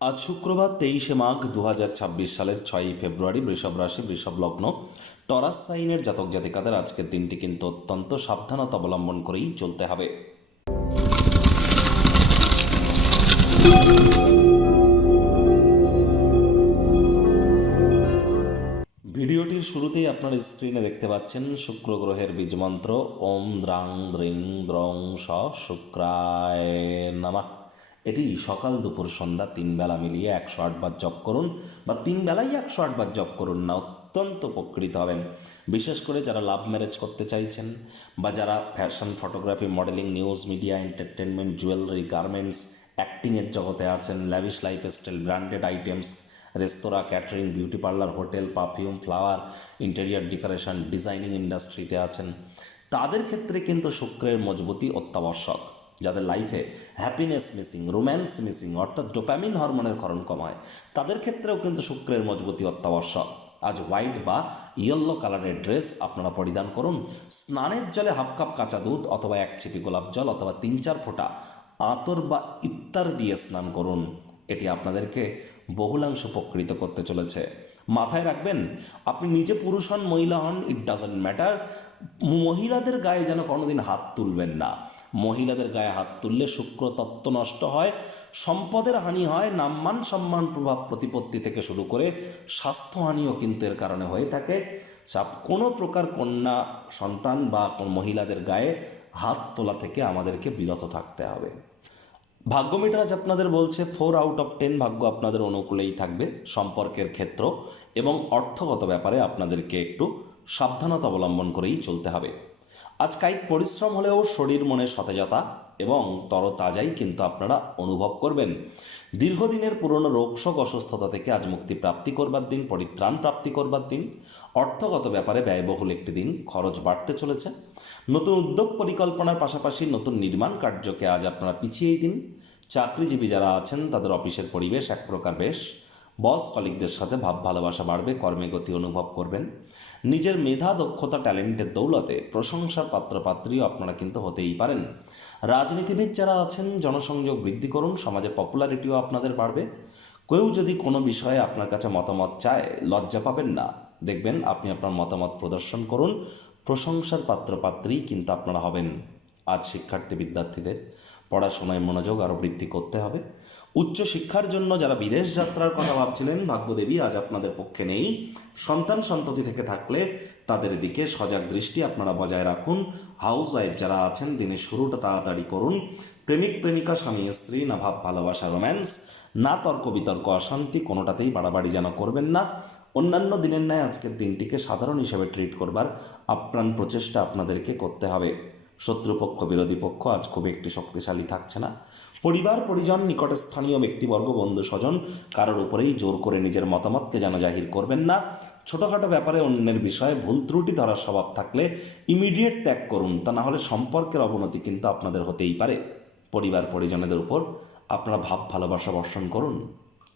আজ শুক্রবার 23 মাঘ 2026 সালের 6 ফেব্রুয়ারি, বৃষভ রাশি, বৃষভ লগ্ন, টরাস সাইনের জাতক জাতিকাদের আজকের দিনটি কিন্তু অত্যন্ত সাবধানতা অবলম্বন করেই চলতে হবে। ভিডিওটির শুরুতেই আপনার স্ক্রিনে দেখতে পাচ্ছেন শুক্র গ্রহের বীজমন্ত্র ওম দ্রাং দ্রিং দ্রং স শুক্রায় নমঃ। এটি সকাল দুপুর সন্ধ্যা 3 বেলা মিলিয়ে 108 বার জপ করুন, বা 3 বেলাই 108 বার জপ করুন না, অত্যন্ত উপকৃত হবেন। বিশেষ করে যারা লাভ ম্যারেজ করতে চাইছেন, বা যারা fashion, photography, modelling, news media, entertainment, jewellery, garments, অ্যাক্টিংয়ের জগতে আছেন, lavish lifestyle, branded items, restaurant, catering, beauty parlour, hotel, perfume, flower, interior decoration, designing ইন্ডাস্ট্রিতে আছেন, তাদের ক্ষেত্রে কিন্তু শুক্রের মজবুতি অত্যাবশ্যক। যাদের লাইফে হ্যাপিনেস মিসিং, রোম্যান্স মিসিং, অর্থাৎ ডোপামিন হরমোনের ক্ষরণ কমায়, তাদের ক্ষেত্রেও কিন্তু শুক্রের মজবুতি অত্যাবশ্যক। আজ হোয়াইট বা ইয়েলো কালারের ড্রেস আপনারা পরিধান করুন। স্নানের জলে হাফ কাপ কাঁচা দুধ অথবা 1 ছিপি গোলাপ জল অথবা 3-4 ফোঁটা আতর বা ইত্তার দিয়ে স্নান করুন। এটি আপনাদেরকে বহুলাংশ উপকৃত করতে চলেছে। মাথায় রাখবেন, আপনি নিজে পুরুষ হন, মহিলা হন, ইট ডাজন্ট ম্যাটার, মহিলাদের গায়ে যেন কোনোদিন হাত তুলবেন না। মহিলাদের গায়ে হাত তুললে শুক্র তত্ত্ব নষ্ট হয়, সম্পদের হানি হয়, নাম্মান সম্মান, প্রভাব প্রতিপত্তি থেকে শুরু করে স্বাস্থ্যহানিও কিন্তু এর কারণে হয়ে থাকে। কোনো প্রকার কন্যা সন্তান বা মহিলাদের গায়ে হাত তোলা থেকে আমাদেরকে বিরত থাকতে হবে। ভাগ্য মিটার আজ আপনাদের বলছে 4 আউট অফ 10 ভাগ্য আপনাদের অনুকূলেই থাকবে। সম্পর্কের ক্ষেত্র এবং অর্থগত ব্যাপারে আপনাদেরকে একটু সাবধানতা অবলম্বন করেই চলতে হবে। আজ কায়িক পরিশ্রম হলেও শরীর মনে সতেজতা এবং তরতাজাই কিন্তু আপনারা অনুভব করবেন। দীর্ঘদিনের পুরনো রোগশোক, অসুস্থতা থেকে আজ মুক্তি প্রাপ্তি করবার দিন, পরিত্রাণ প্রাপ্তি করবার দিন। অর্থগত ব্যাপারে ব্যয়বহুল একটি দিন, খরচ বাড়তে চলেছে। নতুন উদ্যোগ পরিকল্পনার পাশাপাশি নতুন নির্মাণ কার্যকে আজ আপনারা পিছিয়েই দিন। চাকরিজীবী যারা আছেন তাদের অফিসের পরিবেশ এক প্রকার বেশ। বস কলিগদের সাথে ভাব ভালোবাসা বাড়বে, কর্মে গতি অনুভব করবেন। নিজের মেধা, দক্ষতা, ট্যালেন্টের দৌলতে প্রশংসার পাত্রপাত্রীও আপনারা কিন্তু হতেই পারেন। রাজনীতিবিদ যারা আছেন জনসংযোগ বৃদ্ধি করুন, সমাজে পপুলারিটিও আপনাদের বাড়বে। কেউ যদি কোনো বিষয়ে আপনার কাছে মতামত চায়, লজ্জা পাবেন না। দেখবেন আপনি আপনার মতামত প্রদর্শন করুন, প্রশংসার পাত্রপাত্রী কিন্তু আপনারা হবেন। আজ শিক্ষার্থী বিদ্যার্থীদের পড়াশোনায় মনোযোগ আরও বৃদ্ধি করতে হবে। উচ্চ শিক্ষার জন্য যারা বিদেশ যাত্রার কথা ভাবছিলেন, ভাগ্যদেবী আজ আপনাদের পক্ষে নেই। সন্তান সন্ততি থেকে থাকলে তাদের দিকে সজাগ দৃষ্টি আপনারা বজায় রাখুন। হাউস ওয়াইফ যারা আছেন দিনের শুরুটা তাড়াতাড়ি করুন। প্রেমিক প্রেমিকা, স্বামী স্ত্রী, না ভাব ভালোবাসা, রোম্যান্স, না তর্ক বিতর্ক, অশান্তি, কোনোটাতেই বাড়াবাড়ি যেন করবেন না। অন্যান্য দিনের ন্যায় আজকের দিনটিকে সাধারণ হিসেবে ট্রিট করবার আপ্রাণ প্রচেষ্টা আপনাদেরকে করতে হবে। শত্রুপক্ষ, বিরোধী পক্ষ আজ খুব একটি শক্তিশালী থাকছে না। পরিবার পরিজন, নিকটে স্থানীয় ব্যক্তিবর্গ, বন্ধু স্বজন, কারোর উপরেই জোর করে নিজের মতামতকে যেন জাহির করবেন না। ছোটোখাটো ব্যাপারে অন্যের বিষয়ে ভুল ত্রুটি ধরার স্বভাব থাকলে ইমিডিয়েট ত্যাগ করুন, তা না হলে সম্পর্কের অবনতি কিন্তু আপনাদের হতেই পারে। পরিবার পরিজনদের উপর আপনারা ভাব ভালোবাসা বর্ষণ করুন।